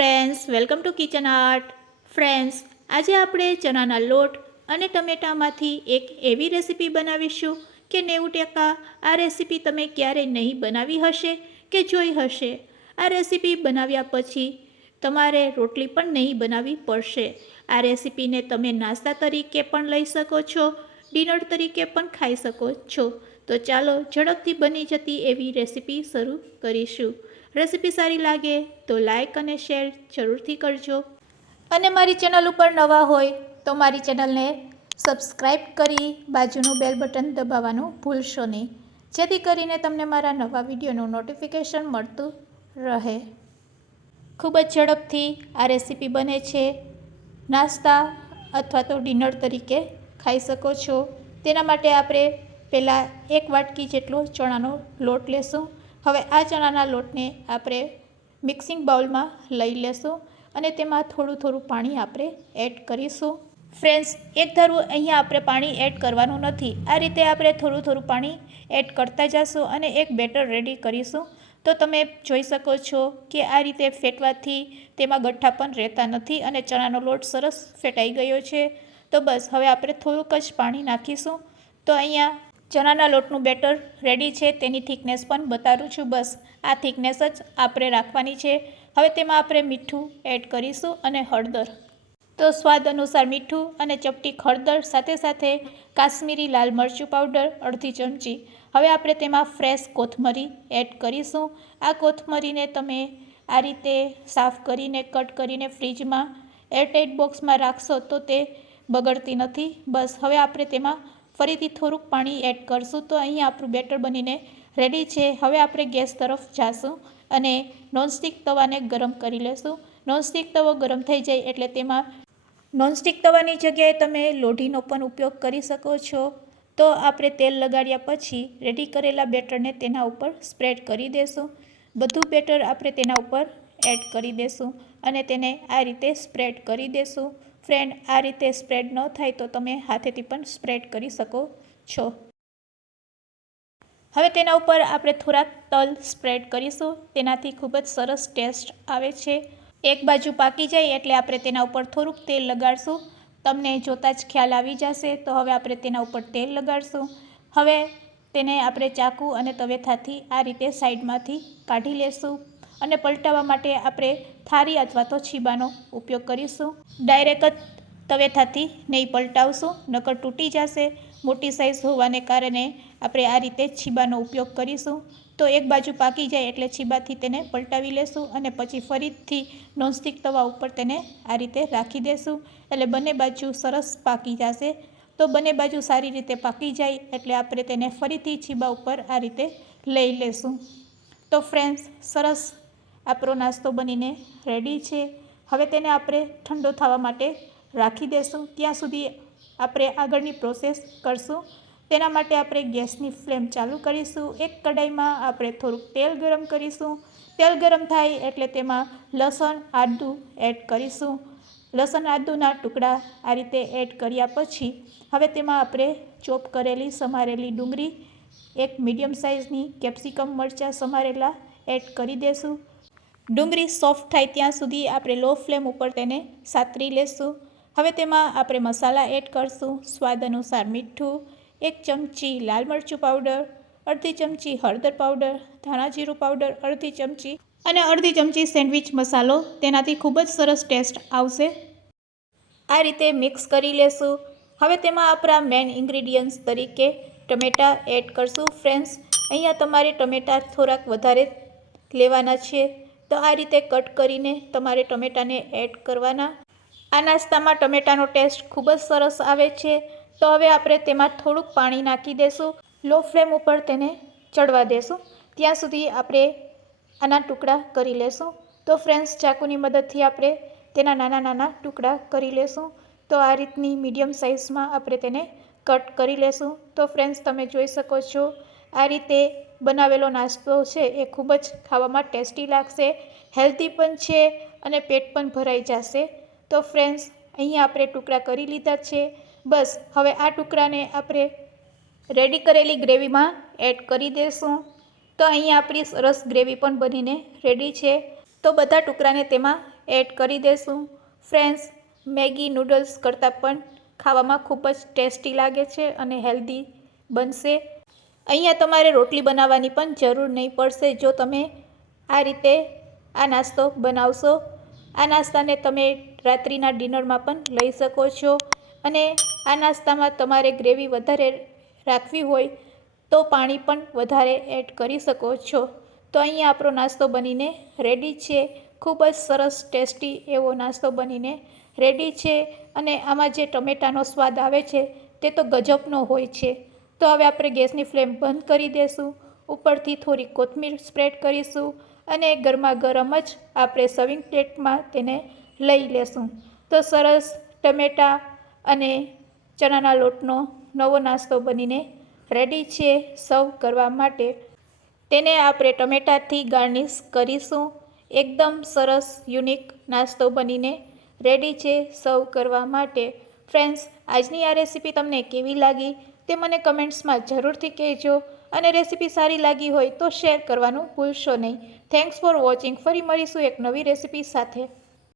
Friends welcome to kitchen art friends આજે આપણે ચણાના લોટ અને ટમેટામાંથી એક એવી રેસીપી બનાવીશું કે નેવું ટકા આ રેસીપી તમે ક્યારેય નહીં બનાવી હશે કે જોઈ હશે. આ રેસીપી બનાવ્યા પછી તમારે રોટલી પણ નહીં બનાવવી પડશે. આ રેસીપીને તમે નાસ્તા તરીકે પણ લઈ શકો છો, ડિનર તરીકે પણ ખાઈ શકો છો. તો ચાલો ઝડપથી બની જતી એવી રેસીપી શરૂ કરીશું. રેસીપી સારી લાગે તો લાઈક અને શેર જરૂરથી કરજો. અને મારી ચેનલ ઉપર નવા હોય તો મારી ચેનલને સબસ્ક્રાઈબ કરી બાજુનું બેલ બટન દબાવવાનું ભૂલશો નહીં. જેથી કરીને તમને મારા નવા વિડીયોનું નોટિફિકેશન મળતું રહે. ખૂબ જ ઝડપથી આ રેસીપી બને છે. નાસ્તા અથવા તો ડિનર તરીકે ખાઈ શકો છો. તેના માટે આપણે પહેલાં એક વાટકી જેટલો ચણાનો લોટ લેશું. હવે આ ચણાના લોટને આપણે મિક્સિંગ બાઉલમાં લઈ લેશું અને તેમાં થોડું થોડું પાણી આપણે એડ કરીશું. ફ્રેન્ડ્સ, એક ધારું અહીંયા આપણે પાણી એડ કરવાનું નથી. આ રીતે આપણે થોડું થોડું પાણી એડ કરતા જશું અને એક બેટર રેડી કરીશું. તો તમે જોઈ શકો છો કે આ રીતે ફેટવાથી તેમાં ગઠ્ઠા પણ રહેતા નથી અને ચણાનો લોટ સરસ ફેટાઈ ગયો છે. તો બસ, હવે આપણે થોડુંક જ પાણી નાખીશું. તો અહીંયા ચણાના લોટનું બેટર રેડી છે, તેની થિકનેસ પણ બતાવું છું, બસ. આ થિકનેસ જ આપણે રાખવાની છે. હવે તેમાં આપણે મીઠું એડ કરીશું અને હળદર. તો સ્વાદ અનુસાર મીઠું અને ચપટી હળદર, સાથે સાથે કાશ્મીરી લાલ મરચું પાવડર અડધી ચમચી. હવે આપણે તેમાં ફ્રેશ કોથમરી એડ કરીશું. આ કોથમરીને તમે આ રીતે સાફ કરીને કટ કરીને ફ્રીજમાં એરટાઇટ બોક્સમાં રાખશો તો તે બગડતી નથી. બસ, હવે આપણે તેમાં ફરીથી થોડુંક પાણી એડ કરશું. તો અહીં આપણું બેટર બનીને રેડી છે. હવે આપણે ગેસ તરફ જાશું અને નોનસ્ટિક તવાને ગરમ કરી લેશું. નોનસ્ટિક તવો ગરમ થઈ જાય એટલે તેમાં નોનસ્ટિક તવાની જગ્યાએ તમે લોઢીનો પણ ઉપયોગ કરી શકો છો. તો આપણે તેલ લગાડ્યા પછી રેડી કરેલા બેટરને તેના ઉપર સ્પ્રેડ કરી દેશું. બધું બેટર આપણે તેના ઉપર એડ કરી દેશું અને તેને આ રીતે સ્પ્રેડ કરી દેશું. ફ્રેન્ડ, આ રીતે સ્પ્રેડ ન થાય તો તમે હાથેથી પણ સ્પ્રેડ કરી શકો છો. હવે તેના ઉપર આપણે થોડાક તલ સ્પ્રેડ કરીશું. તેનાથી ખૂબ જ સરસ ટેસ્ટ આવે છે. એક બાજુ પાકી જાય એટલે આપણે તેના ઉપર થોડુંક તેલ લગાડશું. તમને જોતાં જ ખ્યાલ આવી જશે, તો હવે આપણે તેના ઉપર તેલ લગાડશું. હવે તેને આપણે ચાકુ અને તવેથાથી આ રીતે સાઈડમાંથી કાઢી લેશું અને પલટાવવા માટે આપણે થારી અથવા તો છીબાનો ઉપયોગ કરીશું. ડાયરેક્ટ તવેથાથી નહીં પલટાવશું, નકર તૂટી જશે. મોટી સાઇઝ હોવાને કારણે આપણે આ રીતે છીબાનો ઉપયોગ કરીશું. તો એક બાજુ પાકી જાય એટલે છીબાથી તેને પલટાવી લેશું અને પછી ફરીથી નોનસ્ટિક તવા ઉપર તેને આ રીતે રાખી દેશું. એટલે બંને બાજુ સરસ પાકી જશે. તો બંને બાજુ સારી રીતે પાકી જાય એટલે આપણે તેને ફરીથી છીબા ઉપર આ રીતે લઈ લેશું. તો ફ્રેન્ડ્સ સરસ આપણો નાસ્તો બનીને રેડી છે. હવે તેને આપણે ઠંડો થવા માટે રાખી દેશું. ત્યાં સુધી આપણે આગળની પ્રોસેસ કરશું. તેના માટે આપણે ગેસની ફ્લેમ ચાલુ કરીશું. એક કડાઈમાં આપણે થોડુંક તેલ ગરમ કરીશું. તેલ ગરમ થાય એટલે તેમાં લસણ, આદું એડ કરીશું. લસણ, આદુના ટુકડા આ રીતે એડ કર્યા પછી હવે તેમાં આપણે ચોપ કરેલી, સમારેલી ડુંગળી, એક મીડિયમ સાઇઝની કેપ્સિકમ મરચાં સમારેલા એડ કરી દેશું. ડુંગળી સોફ્ટ થાય ત્યાં સુધી આપણે લો ફ્લેમ ઉપર તેને સાતરી લેશું. હવે તેમાં આપણે મસાલા એડ કરશું. સ્વાદ અનુસાર મીઠું, એક ચમચી લાલ મરચું પાવડર અડધી ચમચી હળદર પાવડર ધાણા જીરું પાવડર અડધી ચમચી અને અડધી ચમચી સેન્ડવિચ મસાલો. તેનાથી ખૂબ જ સરસ ટેસ્ટ આવશે. આ રીતે મિક્સ કરી લેશું. હવે તેમાં આપણા મેઇન ઇન્ગ્રીડિયન્ટ્સ તરીકે ટમેટાં એડ કરશું. ફ્રેન્ડ્સ અહીંયા તમારે ટમેટાં થોડાક વધારે લેવાના છે. તો આ રીતે કટ કરીને તમારે ટમેટાને એડ કરવાના. આ નાસ્તામાં ટમેટાનો ટેસ્ટ ખૂબ જ સરસ આવે છે. તો હવે આપણે તેમાં થોડુંક પાણી નાખી દેશું. લો ફ્લેમ ઉપર તેને ચડવા દેશું. ત્યાં સુધી આપણે આના ટુકડા કરી લેશું. તો ફ્રેન્ડ્સ, ચાકુની મદદથી આપણે તેના નાના નાના ટુકડા કરી લેશું. તો આ રીતની મીડિયમ સાઇઝમાં આપણે તેને કટ કરી લેશું. તો ફ્રેન્ડ્સ, તમે જોઈ શકો છો આ રીતે બનાવેલો નાસ્તો છે એ ખૂબ જ ખાવામાં ટેસ્ટી લાગશે, હેલ્ધી પણ છે અને પેટ પણ ભરાઈ જશે. તો ફ્રેન્ડ્સ, અહીંયા આપણે ટુકડા કરી લીધા છે. બસ, હવે આ ટુકડાને આપણે રેડી કરેલી ગ્રેવીમાં એડ કરી દઈશું તો અહીં આપણી સરસ ગ્રેવી પણ બનીને રેડી છે. તો બધા ટુકડાને તેમાં એડ કરી દેશું. ફ્રેન્ડ્સ, મેગી નૂડલ્સ કરતાં પણ ખાવામાં ખૂબ જ ટેસ્ટી લાગે છે અને હેલ્ધી બનશે. અહીંયા તમારે રોટલી બનાવવાની પણ જરૂર નહીં પડશે. જો તમે આ રીતે આ નાસ્તો બનાવશો, આ નાસ્તાને તમે રાત્રિના ડિનરમાં પણ લઈ શકો છો અને આ નાસ્તામાં તમારે ગ્રેવી વધારે રાખવી હોય તો પાણી પણ વધારે એડ કરી શકો છો. તો અહીંયા આપણો નાસ્તો બનીને રેડી છે. ખૂબ જ સરસ, ટેસ્ટી એવો નાસ્તો બનીને રેડી છે અને આમાં જે ટમેટાનો સ્વાદ આવે છે તે તો ગજબનો હોય છે. તો હવે આપણે ગેસની ફ્લેમ બંધ કરી દઈશું ઉપરથી થોડી કોથમીર સ્પ્રેડ કરીશું અને ગરમા ગરમ જ આપણે સર્વિંગ પ્લેટમાં તેને લઈ લેશું. તો સરસ ટમેટા અને ચણાના લોટનો નવો નાસ્તો બનીને રેડી છે સર્વ કરવા માટે. તેને આપણે ટમેટાથી ગાર્નિશ કરીશું. એકદમ સરસ યુનિક નાસ્તો બનીને રેડી છે સર્વ કરવા માટે. ફ્રેન્ડ્સ આજની આ રેસીપી તમને કેવી લાગી? તે મને કમેન્ટ્સમાં જરૂરથી કહેજો અને રેસીપી સારી લાગી હોય તો શેર કરવાનું ભૂલશો નહીં. થેન્ક્સ ફોર વોચિંગ ફરી મળીશું એક નવી રેસીપી સાથે.